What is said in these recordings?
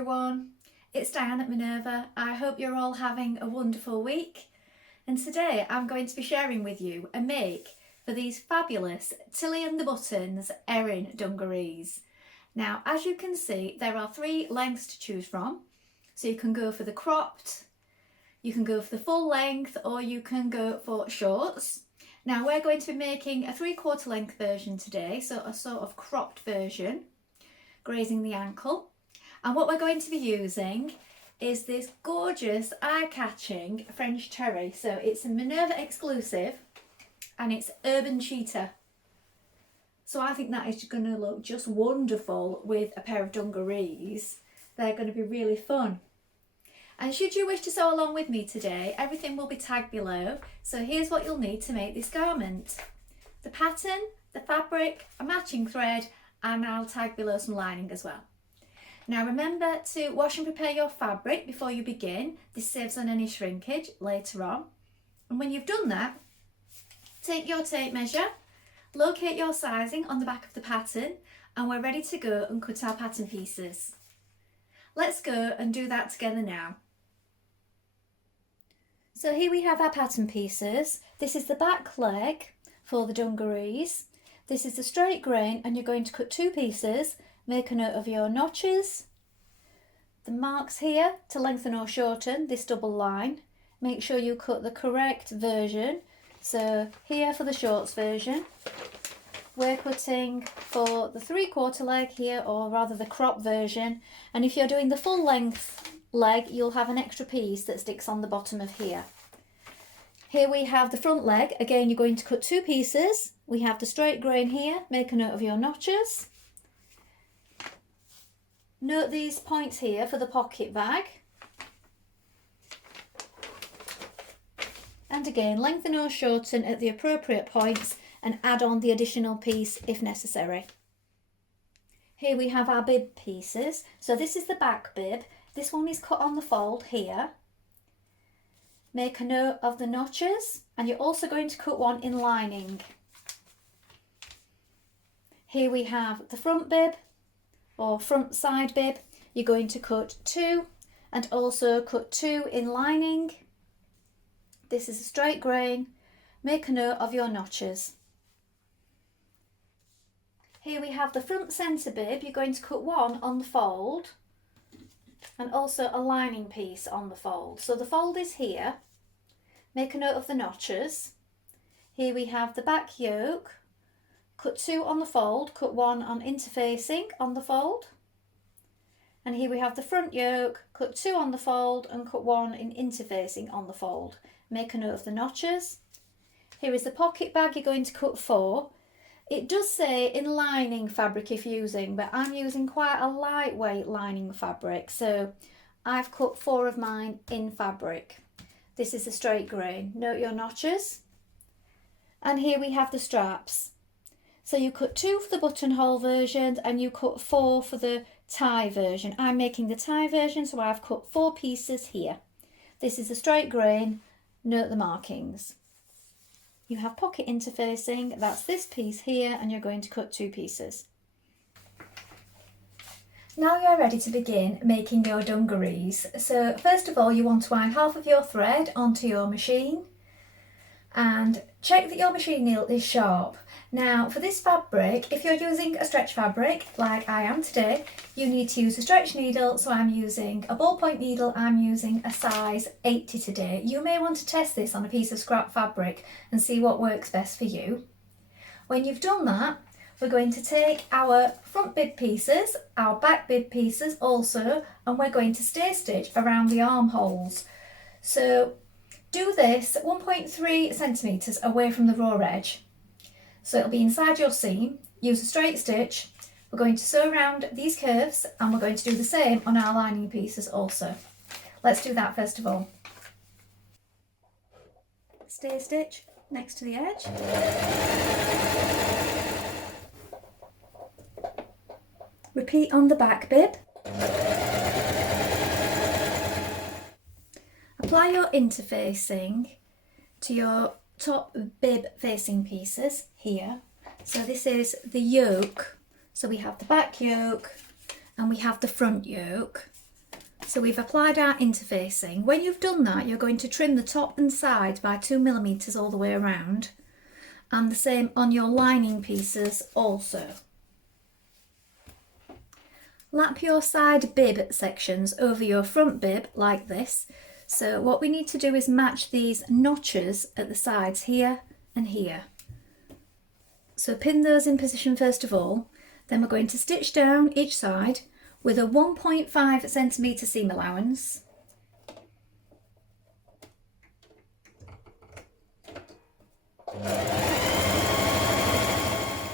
everyone, it's Dianne at Minerva. I hope you're all having a wonderful week, and today I'm going to be sharing with you a make for these fabulous Tilly and the Buttons Erin Dungarees. Now, as you can see, there are three lengths to choose from, so you can go for the cropped, you can go for the full length, or you can go for shorts. Now we're going to be making a 3/4 length version today, so a sort of cropped version, grazing the ankle. And what we're going to be using is this gorgeous, eye-catching French terry. So it's a Minerva exclusive and it's Urban Cheetah. So I think that is going to look just wonderful with a pair of dungarees. They're going to be really fun. And should you wish to sew along with me today, everything will be tagged below. So here's what you'll need to make this garment: the pattern, the fabric, a matching thread, and I'll tag below some lining as well. Now remember to wash and prepare your fabric before you begin. This saves on any shrinkage later on. And when you've done that, take your tape measure, locate your sizing on the back of the pattern, and we're ready to go and cut our pattern pieces. Let's go and do that together now. So here we have our pattern pieces. This is the back leg for the dungarees. This is the straight grain, and you're going to cut two pieces. Make a note of your notches, the marks here to lengthen or shorten this double line. Make sure you cut the correct version. So here for the shorts version, we're cutting for the 3/4 leg here, or rather the crop version. And if you're doing the full length leg, you'll have an extra piece that sticks on the bottom of here. Here we have the front leg. Again, you're going to cut two pieces. We have the straight grain here. Make a note of your notches. Note these points here for the pocket bag. And again, lengthen or shorten at the appropriate points and add on the additional piece if necessary. Here we have our bib pieces. So this is the back bib. This one is cut on the fold here. Make a note of the notches, and you're also going to cut one in lining. Here we have the front bib, or front side bib. You're going to cut two and also cut two in lining. This is a straight grain. Make a note of your notches. Here we have the front centre bib. You're going to cut one on the fold and also a lining piece on the fold. So the fold is here. Make a note of the notches. Here we have the back yoke. Cut two on the fold, cut one on interfacing on the fold. And here we have the front yoke, cut two on the fold and cut one in interfacing on the fold. Make a note of the notches. Here is the pocket bag. You're going to cut four. It does say in lining fabric if using, but I'm using quite a lightweight lining fabric, so I've cut four of mine in fabric. This is the straight grain. Note your notches. And here we have the straps. So you cut two for the buttonhole version and you cut four for the tie version. I'm making the tie version, so I've cut four pieces here. This is a straight grain. Note the markings. You have pocket interfacing. That's this piece here, and you're going to cut two pieces. Now you're ready to begin making your dungarees. So first of all, you want to wind half of your thread onto your machine and check that your machine needle is sharp. Now for this fabric, if you're using a stretch fabric like I am today, you need to use a stretch needle. So I'm using a ballpoint needle. I'm using a size 80 today. You may want to test this on a piece of scrap fabric and see what works best for you. When you've done that, we're going to take our front bib pieces, our back bib pieces also, and we're going to stay stitch around the armholes. So do this 1.3 centimetres away from the raw edge. So it'll be inside your seam. Use a straight stitch. We're going to sew around these curves, and we're going to do the same on our lining pieces also. Let's do that first of all. Stay stitch next to the edge. Repeat on the back bib. Apply your interfacing to your top bib facing pieces here. So this is the yoke. So we have the back yoke and we have the front yoke. So we've applied our interfacing. When you've done that, you're going to trim the top and sides by 2mm all the way around, and the same on your lining pieces also. Lap your side bib sections over your front bib like this. So what we need to do is match these notches at the sides here and here. So pin those in position first of all, then we're going to stitch down each side with a 1.5cm seam allowance.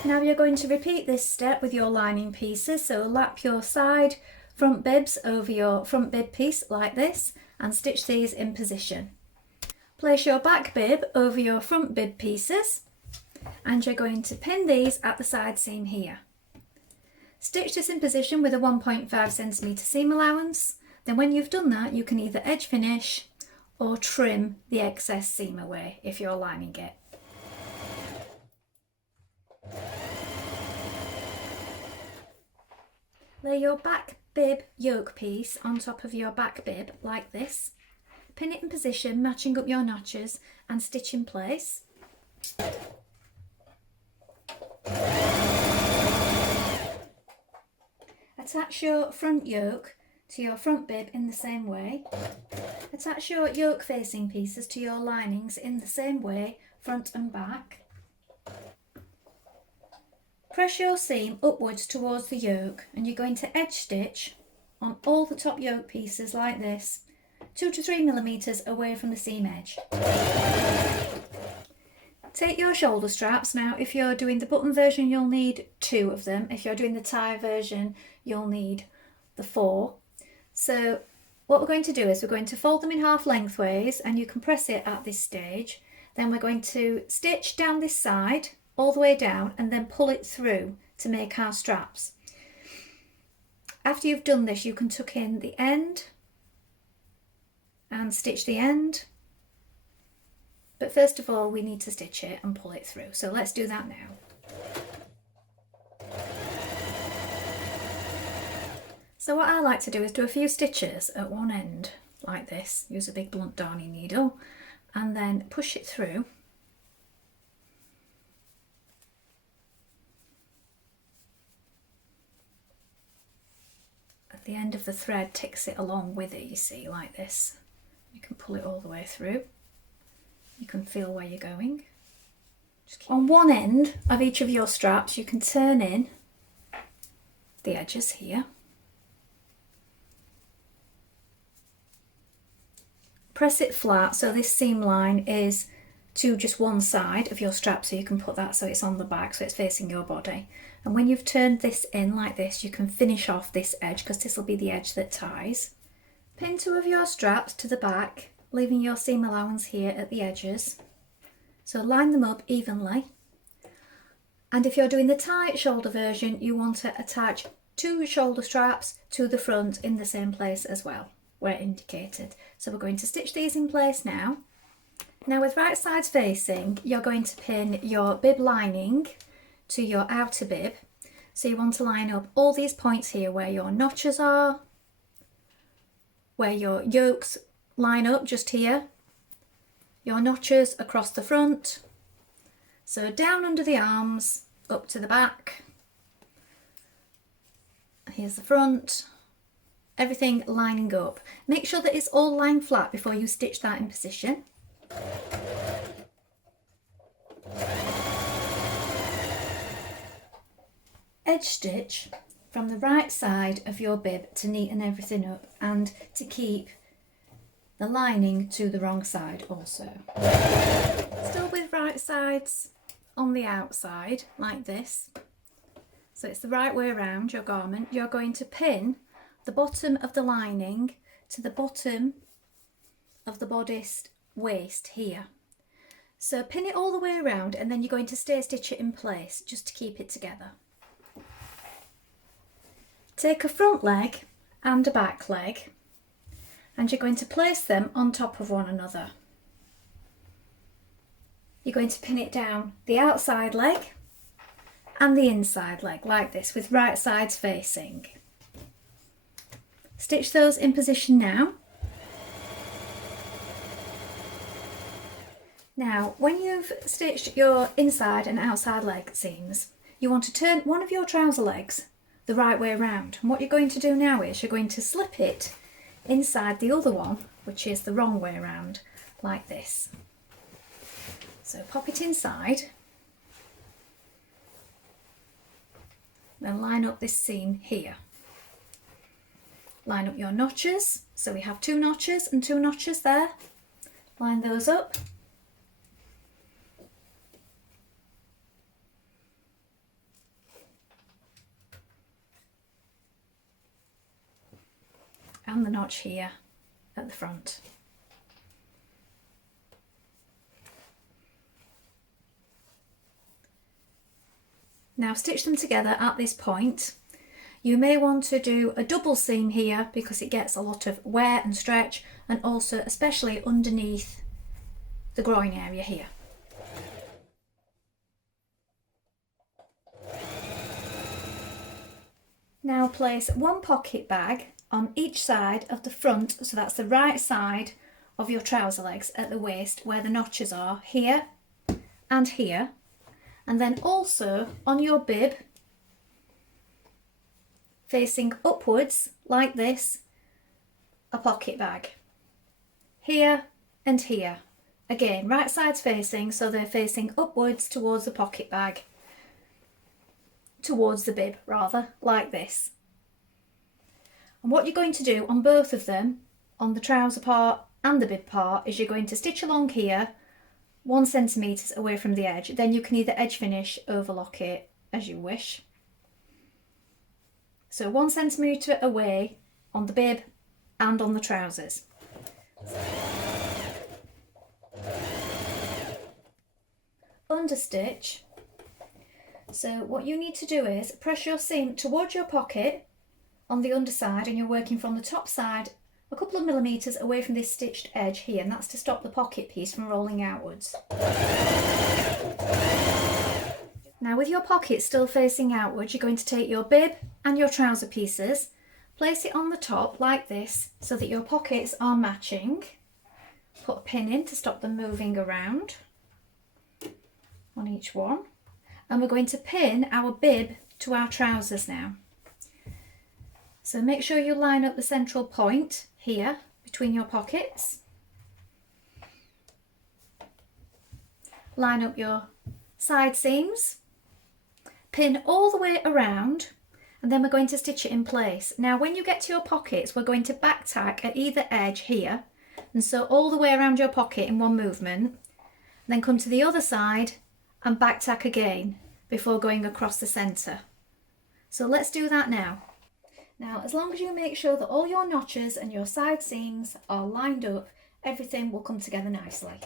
Now you're going to repeat this step with your lining pieces, so lap your side front bibs over your front bib piece like this and stitch these in position. Place your back bib over your front bib pieces and you're going to pin these at the side seam here. Stitch this in position with a 1.5cm seam allowance. Then when you've done that, you can either edge finish or trim the excess seam away if you're lining it. Lay your back bib yoke piece on top of your back bib like this. Pin it in position, matching up your notches and stitch in place. Attach your front yoke to your front bib in the same way. Attach your yoke facing pieces to your linings in the same way, front and back. Press your seam upwards towards the yoke and you're going to edge stitch on all the top yoke pieces like this, 2 to 3mm away from the seam edge. Take your shoulder straps. Now if you're doing the button version you'll need 2 of them. If you're doing the tie version you'll need the 4. So what we're going to do is we're going to fold them in half lengthways and you can press it at this stage. Then we're going to stitch down this side all the way down and then pull it through to make our straps. After you've done this you can tuck in the end and stitch the end, but first of all we need to stitch it and pull it through, so let's do that now. So what I like to do is do a few stitches at one end like this, use a big blunt darning needle and then push it through. The end of the thread takes it along with it, you see, like this. You can pull it all the way through. You can feel where you're going. On one end of each of your straps you can turn in the edges here. Press it flat so this seam line is to just one side of your strap, so you can put that so it's on the back, so it's facing your body. And when you've turned this in like this, you can finish off this edge because this will be the edge that ties. Pin 2 of your straps to the back, leaving your seam allowance here at the edges. So line them up evenly. And if you're doing the tight shoulder version, you want to attach 2 shoulder straps to the front in the same place as well, where indicated. So we're going to stitch these in place now. Now with right sides facing, you're going to pin your bib lining to your outer bib. So you want to line up all these points here where your notches are, where your yokes line up just here, your notches across the front, so down under the arms, up to the back. Here's the front, everything lining up. Make sure that it's all lying flat before you stitch that in position. Edge stitch from the right side of your bib to neaten everything up and to keep the lining to the wrong side also. Still with right sides on the outside like this, so it's the right way around your garment. You're going to pin the bottom of the lining to the bottom of the bodice waist here. So pin it all the way around and then you're going to stay stitch it in place just to keep it together. Take a front leg and a back leg and you're going to place them on top of one another. You're going to pin it down the outside leg and the inside leg like this with right sides facing. Stitch those in position now. Now, when you've stitched your inside and outside leg seams, you want to turn one of your trouser legs the right way around. And what you're going to do now is you're going to slip it inside the other one, which is the wrong way around, like this. So pop it inside, then line up this seam here. Line up your notches, so we have 2 notches and 2 notches there. Line those up. And the notch here at the front. Now stitch them together at this point. You may want to do a double seam here because it gets a lot of wear and stretch, and also especially underneath the groin area here. Now place one pocket bag on each side of the front, so that's the right side of your trouser legs at the waist where the notches are, here and here. And then also on your bib, facing upwards like this, a pocket bag. Here and here. Again, right sides facing, so they're facing upwards towards the pocket bag. Towards the bib rather, like this. And what you're going to do on both of them, on the trouser part and the bib part, is you're going to stitch along here 1 centimetre away from the edge. Then you can either edge finish, overlock it as you wish. So 1 centimetre away on the bib and on the trousers. Understitch. So what you need to do is press your seam towards your pocket on the underside, and you're working from the top side a couple of millimetres away from this stitched edge here, and that's to stop the pocket piece from rolling outwards. Now with your pocket still facing outwards, you're going to take your bib and your trouser pieces, place it on the top like this so that your pockets are matching. Put a pin in to stop them moving around on each one. And we're going to pin our bib to our trousers now. So make sure you line up the central point here between your pockets. Line up your side seams. Pin all the way around, and then we're going to stitch it in place. Now when you get to your pockets, we're going to back tack at either edge here, and so all the way around your pocket in one movement. Then come to the other side and back tack again before going across the centre. So let's do that now. Now, as long as you make sure that all your notches and your side seams are lined up, everything will come together nicely.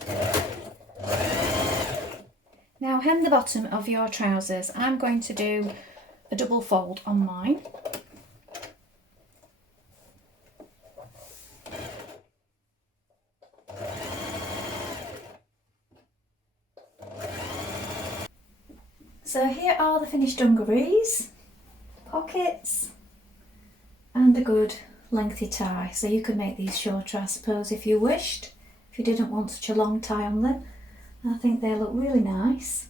Now hem the bottom of your trousers. I'm going to do a double fold on mine. So here are the finished dungarees, pockets, and a good lengthy tie. So you could make these shorter, I suppose, if you wished, if you didn't want such a long tie on them. I think they look really nice.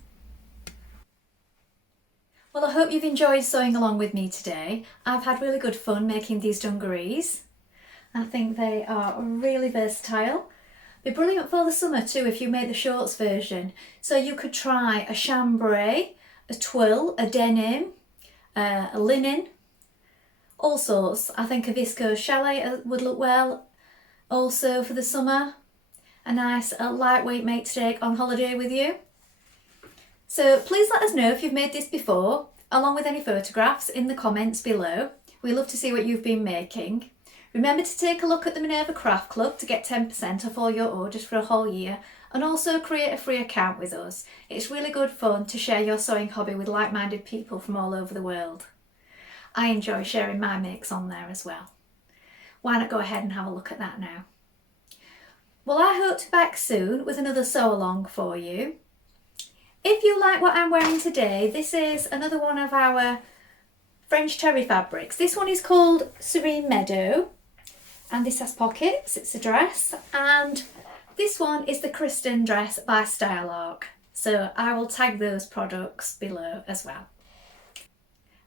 Well, I hope you've enjoyed sewing along with me today. I've had really good fun making these dungarees. I think they are really versatile. They're brilliant for the summer too if you make the shorts version. So you could try a chambray, a twill, a denim, a linen, all sorts. I think a viscose chalet would look well also for the summer. A nice lightweight mate to take on holiday with you. So please let us know if you've made this before, along with any photographs in the comments below. We love to see what you've been making. Remember to take a look at the Minerva Craft Club to get 10% off all your orders for a whole year, and also create a free account with us. It's really good fun to share your sewing hobby with like-minded people from all over the world. I enjoy sharing my makes on there as well. Why not go ahead and have a look at that now? Well, I hope to be back soon with another sew along for you. If you like what I'm wearing today, this is another one of our French terry fabrics. This one is called Serene Meadow, and this has pockets, it's a dress, and this one is the Kristen dress by Sewalong. So I will tag those products below as well.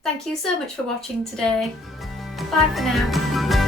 Thank you so much for watching today. Bye for now.